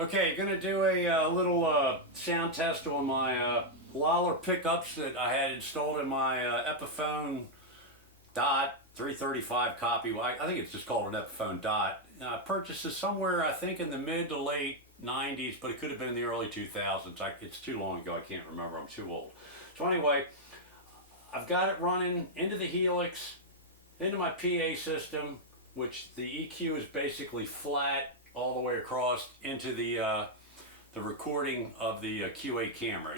Okay, gonna do a little sound test on my Lollar pickups that I had installed in my Epiphone Dot 335 copy. Well, I think it's just called an Epiphone Dot. Purchased this somewhere, I think, in the mid to late 90s, but it could have been in the early 2000s. It's too long ago, I can't remember, I'm too old. So anyway, I've got it running into the Helix, into my PA system, which the EQ is basically flat all the way across into the recording of the Q8 camera.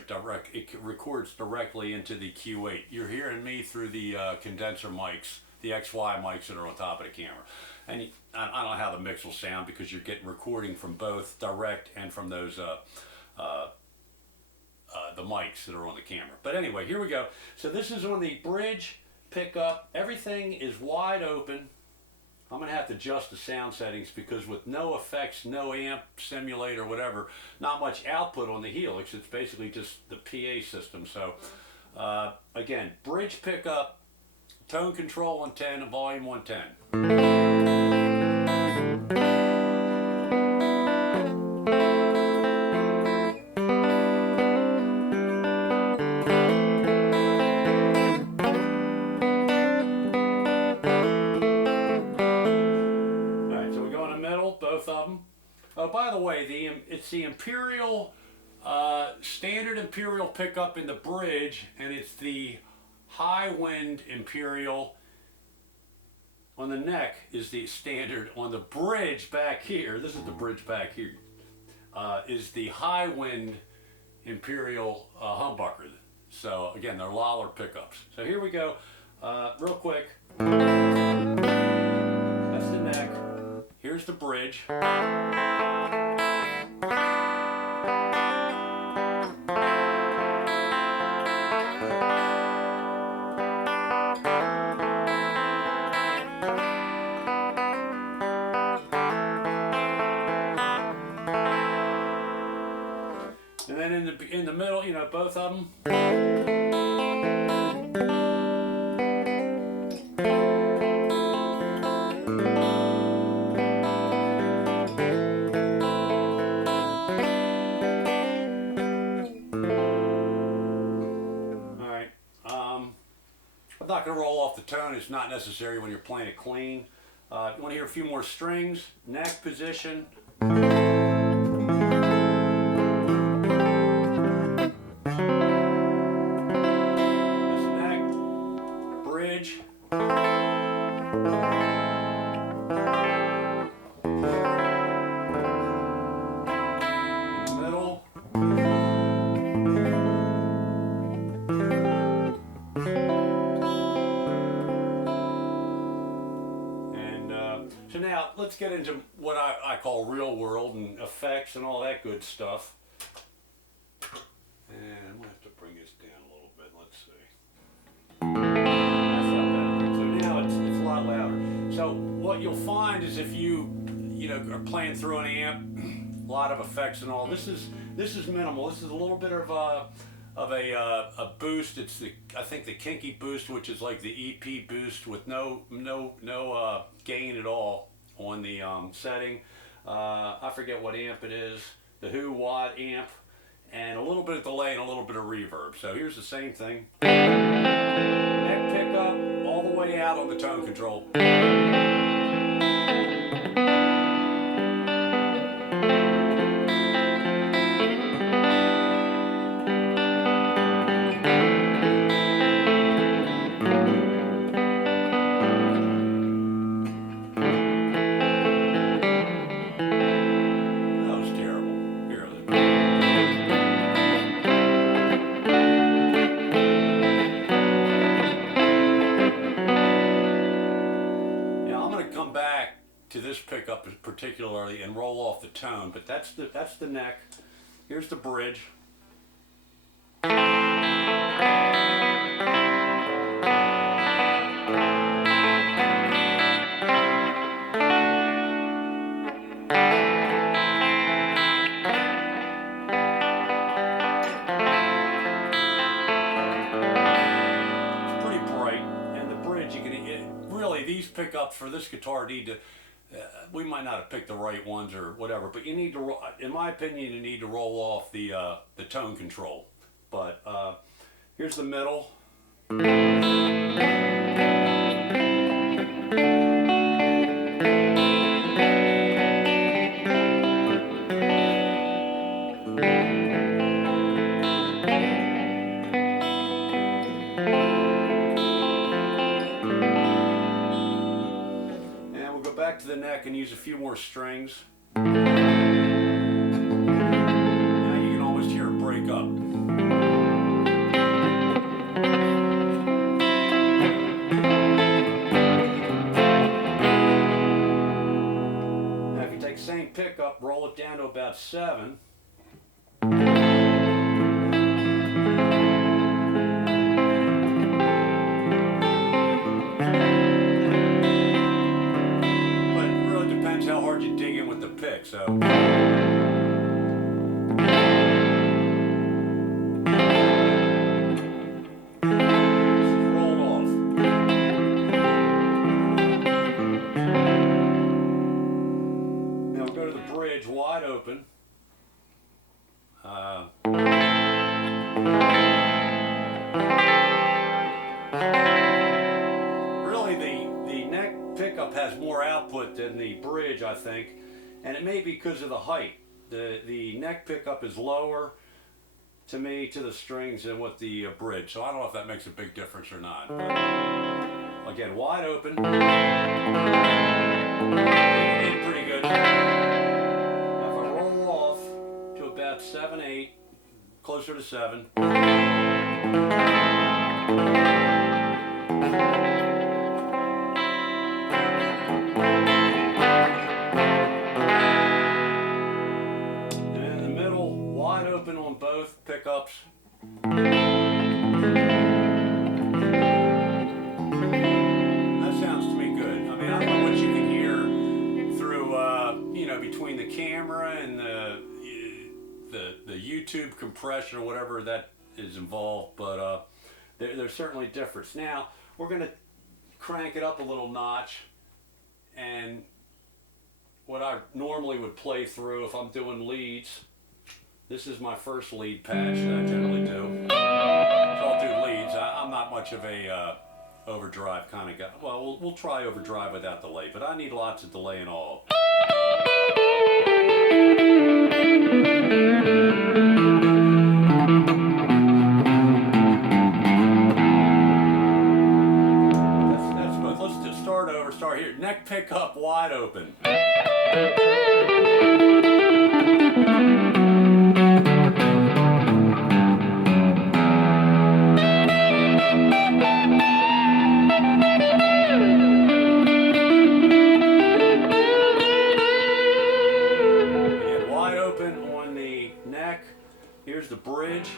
It records directly into the Q8. You're hearing me through the condenser mics, the XY mics that are on top of the camera. And I don't know how the mix will sound because you're getting recording from both direct and from those the mics that are on the camera. But anyway, here we go. So this is on the bridge pickup. Everything is wide open. I'm going to have to adjust the sound settings because with no effects, no amp, simulator, whatever, not much output on the Helix. It's basically just the PA system. So again, bridge pickup, tone control on 10, and volume on 10. Both of them. Oh, by the way, it's the Imperial, standard Imperial pickup in the bridge, and it's the high wind Imperial on the neck is the standard. On the bridge back here, this is the bridge back here, is the high wind Imperial humbucker. So again, they're Lollar pickups. So here we go, real quick. That's the neck. Here's the bridge. And then in the middle, you know, both of them. I'm not going to roll off the tone. It's not necessary when you're playing it clean. You want to hear a few more strings, neck position. This neck, bridge. In the middle. So now let's get into what I call real world and effects and all that good stuff. And I'm going to have to bring this down a little bit. Let's see. That's not bad. So now it's a lot louder. So what you'll find is if you are playing through an amp, a lot of effects and all. This is minimal. This is a little bit of a boost. It's I think the Kinky boost, which is like the EP boost with no gain at all on the setting. I forget what amp it is. The Who Watt amp, and a little bit of delay and a little bit of reverb. So here's the same thing. Neck pickup all the way out on the tone control. To this pickup particularly and roll off the tone, but that's the neck. Here's the bridge. these pickups for this guitar need to we might not have picked the right ones or whatever, but you need to, in my opinion, you need to roll off the tone control. But here's the middle. Back to the neck and use a few more strings. Now you can almost hear it break up. Now if you take the same pickup, roll it down to about 7. How hard you dig in with the pick, so. Rolled off. Now we'll go to the bridge wide open. Really, the neck pickup has more output than the bridge, I think, and it may be because of the height. The neck pickup is lower to me to the strings than what the bridge, so I don't know if that makes a big difference or not. But again, wide open, pretty good. Now if I roll off to about 7, 8, closer to 7. Open on both pickups. That sounds to me good. I mean, I don't know what you can hear through, you know, between the camera and the YouTube compression or whatever that is involved, but there's certainly a difference. Now we're going to crank it up a little notch, and what I normally would play through if I'm doing leads. This is my first lead patch that I generally do. So I'll do leads. I'm not much of a overdrive kind of guy. Well, we'll try overdrive without delay, but I need lots of delay and all. That's good. Let's just start over. Start here. Neck pickup wide open. Here's the bridge.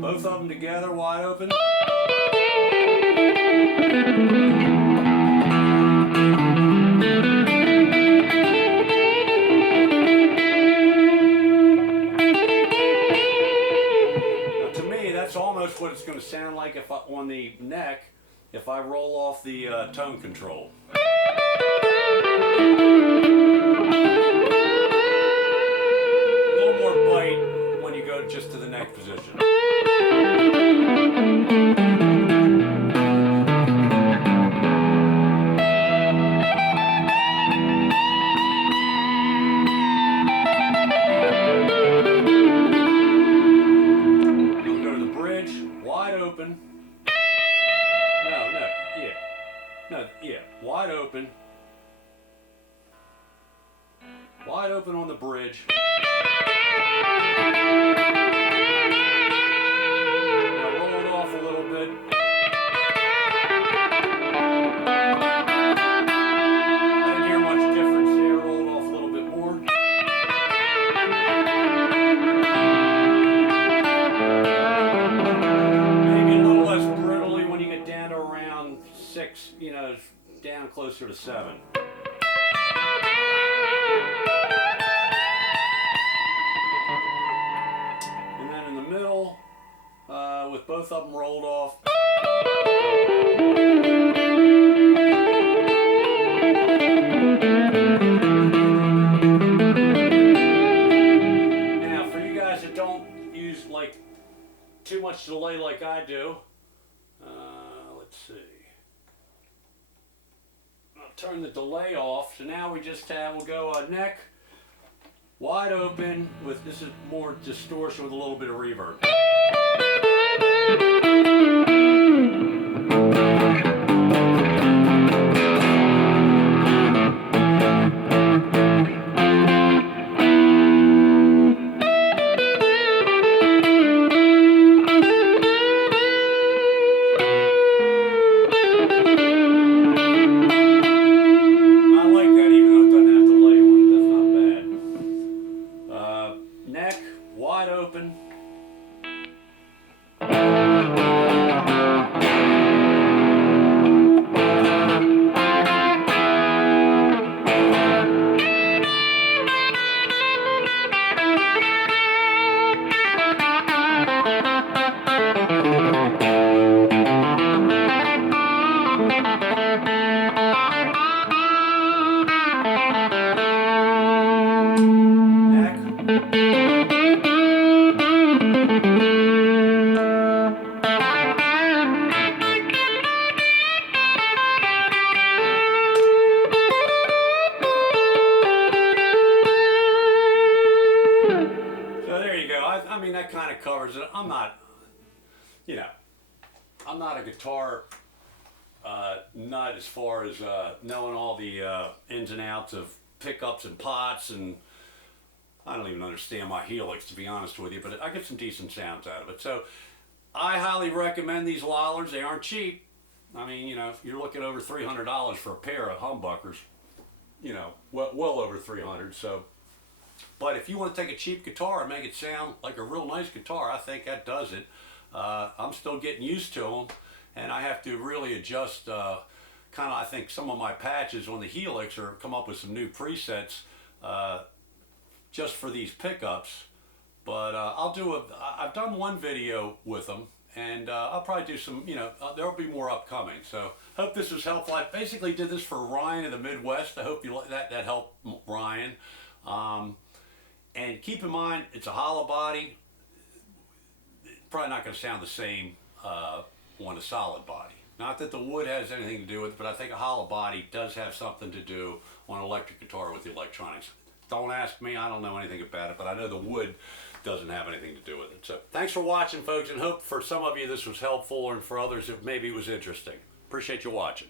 Both of them together, wide open. That's almost what it's going to sound like if on the neck, if I roll off the tone control. A little more bite when you go just to the neck position. Wide open. Wide open on the bridge. Now roll it off a little bit. I didn't hear much difference there. Roll it off a little bit more. 6, you know, down closer to 7. And then in the middle, with both of them rolled off. Now, for you guys that don't use like too much delay like I do, let's see. I'll turn the delay off. So now we just have, we'll go neck wide open with, this is more distortion with a little bit of reverb. Neck wide open. I mean, that kind of covers it. I'm not, you know, I'm not a guitar nut as far as knowing all the ins and outs of pickups and pots, and I don't even understand my helix, to be honest with you, but I get some decent sounds out of it. So I highly recommend these Lollars. They aren't cheap. I mean, you know, you're looking over $300 for a pair of humbuckers, you know, well over 300. So, but if you want to take a cheap guitar and make it sound like a real nice guitar, I think that does it. I'm still getting used to them, and I have to really adjust kind of, I think, some of my patches on the helix, or come up with some new presets just for these pickups. But I've done one video with them, and I'll probably do some, you know, there'll be more upcoming. So hope this was helpful. I basically did this for Ryan in the Midwest. I hope you that helped Ryan. And keep in mind, it's a hollow body. Probably not going to sound the same on a solid body. Not that the wood has anything to do with it, but I think a hollow body does have something to do on an electric guitar with the electronics. Don't ask me, I don't know anything about it, but I know the wood doesn't have anything to do with it. So thanks for watching, folks, and hope for some of you this was helpful, and for others maybe it was interesting. Appreciate you watching.